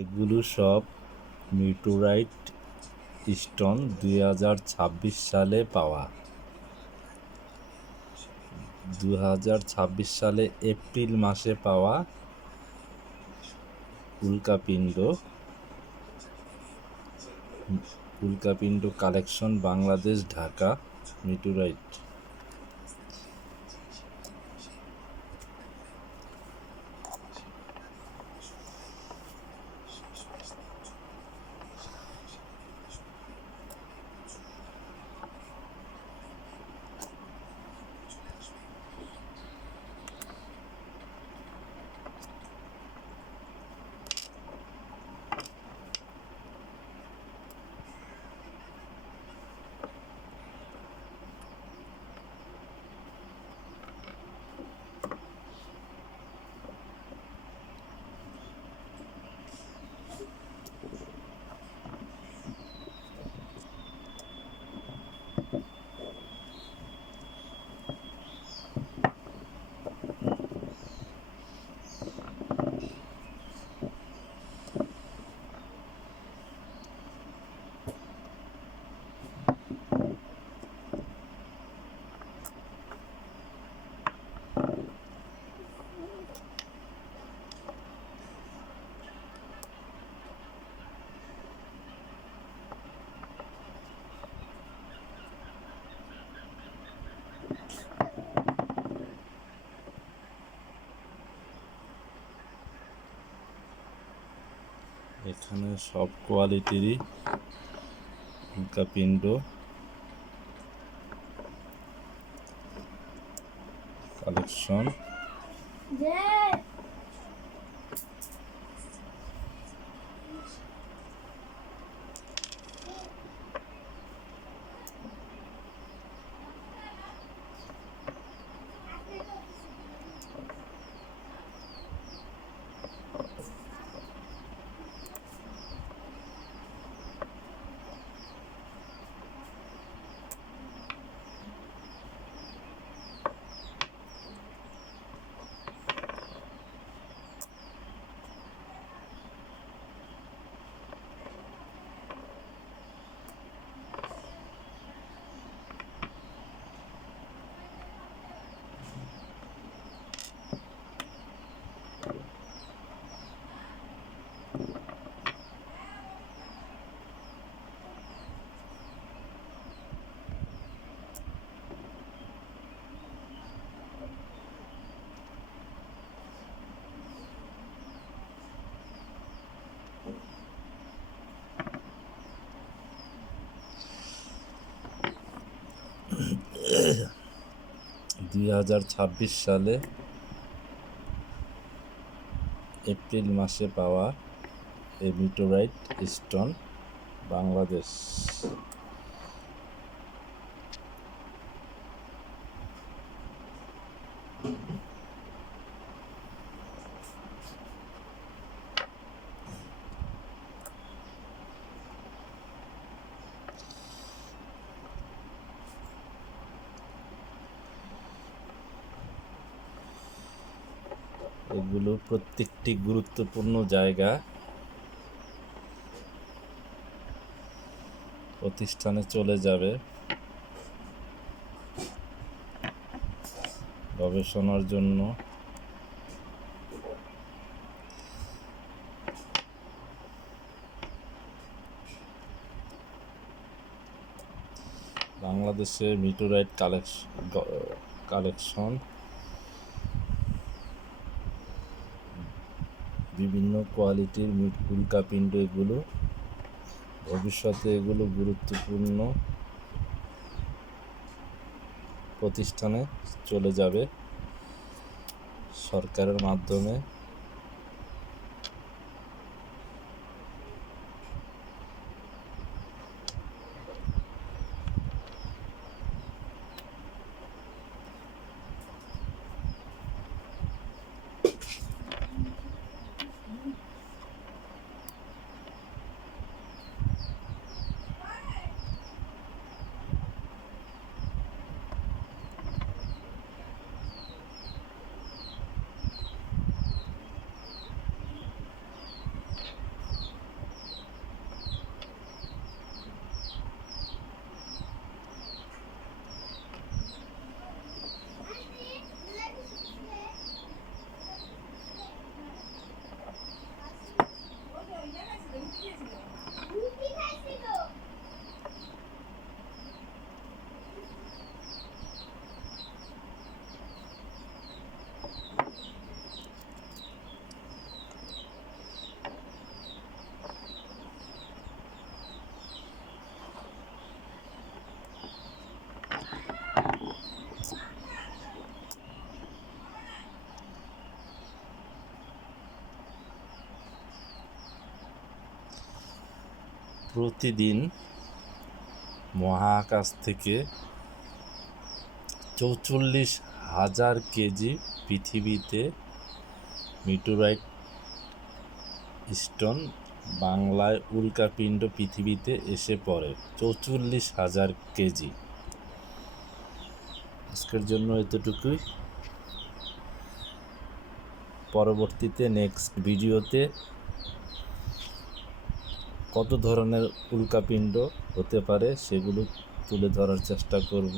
এগুলো সব মিটোরাইট স্টোন 2026 সালে পাওয়া। 2026 সালে এপ্রিল মাসে পাওয়া উল্কাপিণ্ড কালেকশন, বাংলাদেশ, ঢাকা। মিটোরাইট। এখানে সব কোয়ালিটিরই উল্কাপিণ্ড কালেকশন। (2026 সালে এপ্রিল মাসে পাওয়া এই মিটোরাইট স্টোন, বাংলাদেশ। এগুলো প্রত্যেকটি গুরুত্বপূর্ণ জায়গা প্রতিষ্ঠানে চলে যাবে গবেষণার জন্য। বাংলাদেশে মিটোরাইট কালেকশন বিভিন্ন কোয়ালিটির উল্কাপিণ্ড, এগুলো ভবিষ্যতে এগুলো গুরুত্বপূর্ণ প্রতিষ্ঠানে চলে যাবে সরকারের মাধ্যমে। প্রতিদিন মহাকাশ থেকে 44,000 কেজি পৃথিবীতে মিটোরাইট স্টোন, বাংলায় উল্কাপিণ্ড পৃথিবীতে এসে পড়ে। 44,000 কেজি। আজকের জন্য এতটুকুই। পরবর্তীতে নেক্সট ভিডিওতে কত ধরনের উল্কাপিণ্ড হতে পারে সেগুলো তুলে ধরার চেষ্টা করব।